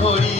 거리.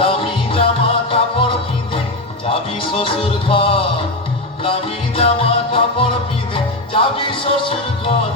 দামি জামা কাপড় পিঁধে যাবি শ্বশুর ঘর। দামি জামা কাপড় পিঁধে যাবি শ্বশুর ঘর।